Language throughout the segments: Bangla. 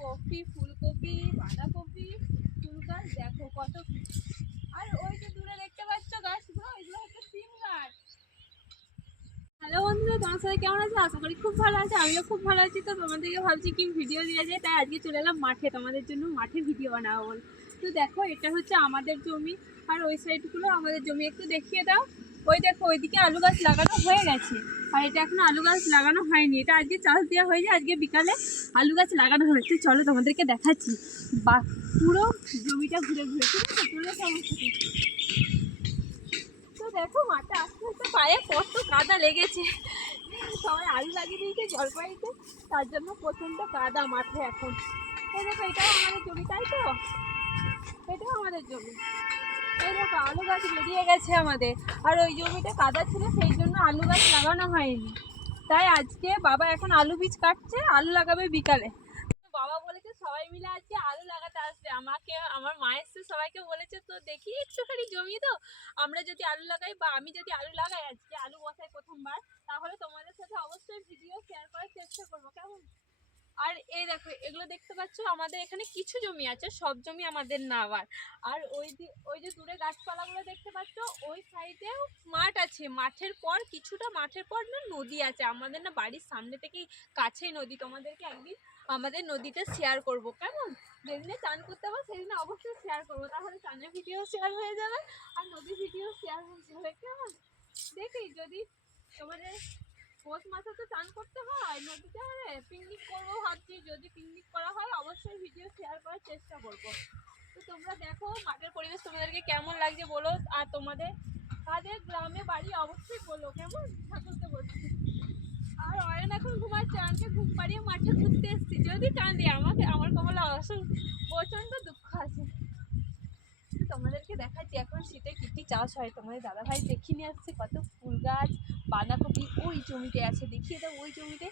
কপি, ফুলকপি, বাঁধাকপি, ফুল গাছ দেখো কত। আর ওই যে দূরে দেখতে পাচ্ছ গাছগুলো, এগুলো হচ্ছে সিম গাছ। হ্যালো বন্ধুরা, তোমার সবাই কেমন আছে? আশা করি খুব ভালো আছে, আমিও খুব ভালো আছি। তো তোমাদেরকে ভাবছি কি ভিডিও দিয়ে যায়, তাই আজকে চলে এলাম মাঠে, তোমাদের জন্য মাঠে ভিডিও বানাবো বলে। তো দেখো, এটা হচ্ছে আমাদের জমি, আর ওই সাইডগুলো আমাদের জমি। একটু দেখিয়ে দাও। ওই দেখো, ওইদিকে আলু গাছ লাগানো হয়ে গেছে, আর এটা এখনো আলু গাছ লাগানো হয়নি। এটা আজকে চাষ দেওয়া হয়েছে, আজকে বিকালে আলু গাছ লাগানো হয়েছে। চলো তোমাদেরকে দেখাচ্ছি বা পুরো জমিটা ঘুরে ঘুরে। ঠিক আছে, তুলে সমস্যা। তো দেখো, মাঠে আস্তে আস্তে পায়ে কত কাদা লেগেছে। সবাই আলু লাগিয়ে দিয়েছে জলপাইতে, তার জন্য প্রচণ্ড কাদা মাঠে এখন। এই দেখো, এটাও আমাদের জমি, তাই তো? এটাও আমাদের জমি। এই দেখো, আলু গাছ বেরিয়ে গেছে আমাদের। আর ওই জমিতে কাদা ছিল, সেই জন্য আলু গাছ লাগানো হয়নি। তাই আজকে বাবা এখন আলু বীজ কাটছে, আলু লাগাবে বিকালে। বাবা বলেছে সবাই মিলে আজকে আলু লাগাতে আসবে। আমাকে, আমার মা এসছে, সবাইকে বলেছে। তো দেখি একটুখানি জমি তো, আমরা যদি আলু লাগাই বা আমি যদি আলু লাগাই, আজকে আলু বসাই প্রথমবার, তাহলে তোমাদের সাথে অবশ্যই ভিডিও শেয়ার করার চেষ্টা করবো, কেমন? আর এই দেখো, এগুলো দেখতে পাচ্ছ, আমাদের এখানে কিছু জমি আছে, সব জমি আমাদের না আবার। আর ওই যে দূরে গাছপালাগুলো দেখতে পাচ্ছ, ওই সাইডেও মাঠ আছে। মাঠের পর কিছুটা, মাঠের পর না নদী আছে আমাদের, না বাড়ির সামনে থেকেই কাছেই নদী। তোমাদেরকে একদিন আমাদের নদীতে শেয়ার করব, কেমন? যেদিনে চান করতে হবে সেদিনে অবশ্যই শেয়ার করবো, তাহলে চানের ভিডিও শেয়ার হয়ে যাবে আর নদীর ভিডিও শেয়ার হয়ে যাবে, কেমন? দেখি যদি তোমাদের পৌষ মাসে তো চান করতে হয় নদীতে, পিকনিক করবো ভাবছি। যদি পিকনিক করা হয় অবশ্যই ভিডিও শেয়ার করার চেষ্টা করব। তো তোমরা দেখো মাঠের পরিবেশ তোমাদেরকে কেমন লাগছে বলো, আর তোমাদের কাদের গ্রামে বাড়ি অবশ্যই বলো, কেমন? ঠাকুরকে বলছি। আর অয়ন এখন ঘুমাচ্ছে, আমাকে ঘুম পাড়িয়ে মাঠে ঘুরতে এসেছি। যদি কাঁদি, আমাকে, আমার কমলা প্রচণ্ড দুঃখ আছে। তোমাদেরকে দেখাচ্ছি এখন শীতে কি কি চাষ হয়। তোমাদের দাদাভাই দেখিয়ে নিয়ে আসছে কত ফুল গাছ, বাঁধাকপি ওই জমিতে আছে। দেখিয়ে দাও ওই জমিতে।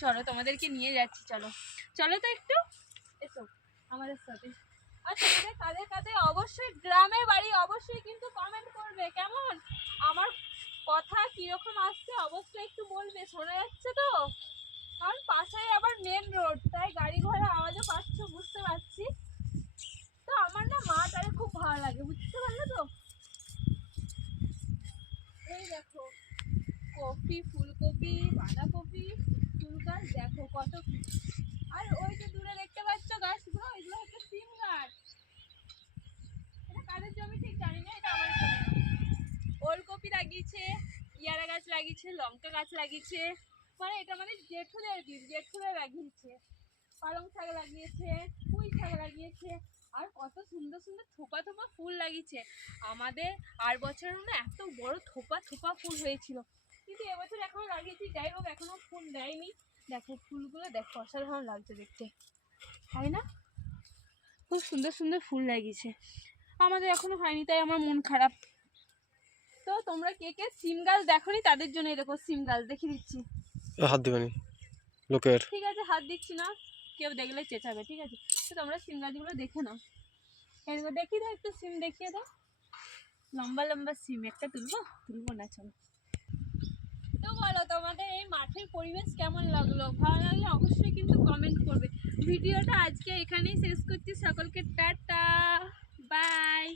চলো তোমাদেরকে নিয়ে যাচ্ছি, চলো চলো তো একটু, এসো আমাদের সাথে। আর তোমাদের কাদের কাদের অবশ্যই গ্রামের বাড়ি অবশ্যই কিন্তু কমেন্ট করবে, কেমন? আমার কথা কিরকম আসছে অবশ্যই একটু বলবে। শোনা যাচ্ছে তো? কারণ পাশেই আবার মেন রোড, তাই গাড়ি ঘোড়া আওয়াজও পাচ্ছ, বুঝতে পারছি। তো আমার না মাটারে খুব ভালো লাগে, বুঝতে পারলে তো? এই দেখো, কপি, ফুলকপি, বাঁধাকপি, ফুল গাছ দেখো কত। আর ওই যে দূরে দেখতে পাচ্ছ গাছগুলো, এগুলো হচ্ছে সিম গাছ। এটা কাদের জমি ঠিক জানি না, এটা আমার জমি না। ওলকপি লাগিয়েছে, পেয়ারা গাছ লাগিয়েছে, লঙ্কা গাছ লাগিয়েছে। মানে এটা আমাদের জেঠুদের বীজ, জেঠুরা লাগিয়েছে। পালং শাক লাগিয়েছে, পুঁই শাক লাগিয়েছে। আর কত সুন্দর সুন্দর থোপা থোপা ফুল লাগিয়েছে আমাদের। আর বছরের না এত বড় থোপা থোপা ফুল হয়েছিল, কিন্তু এবছর এখনো লাগিয়েছি, যাই হোক এখনো ফুল দেয়নি। দেখো ফুলগুলো দেখো, অসাধারণ লাগছে দেখতে, তাই না? খুব সুন্দর সুন্দর ফুল লাগিয়েছে, আমাদের এখনো হয়নি, তাই আমার মন খারাপ। তো তোমরা কে কে সিম গাছ দেখোনি, তাদের জন্য এরকম সিম গাছ দেখিয়ে দিচ্ছি। হাত দিবানি লোকের। ঠিক আছে, হাত দিচ্ছি না, কেউ দেখলে চেঁচাবে, ঠিক আছে? তো তোমরা সিম গাছগুলো দেখে নাও। এরকম দেখিয়ে দাও, একটু সিম দেখিয়ে দাও। লম্বা লম্বা সিম একটা তুলবো, তুলবো না, চলো। তো বলো তোমাদের এই মাঠের পরিবেশ কেমন লাগলো? ভালো লাগলে অবশ্যই কিন্তু কমেন্ট করবে। ভিডিওটা আজকে এখানেই শেষ করছি, সকলকে টাটা, বাই।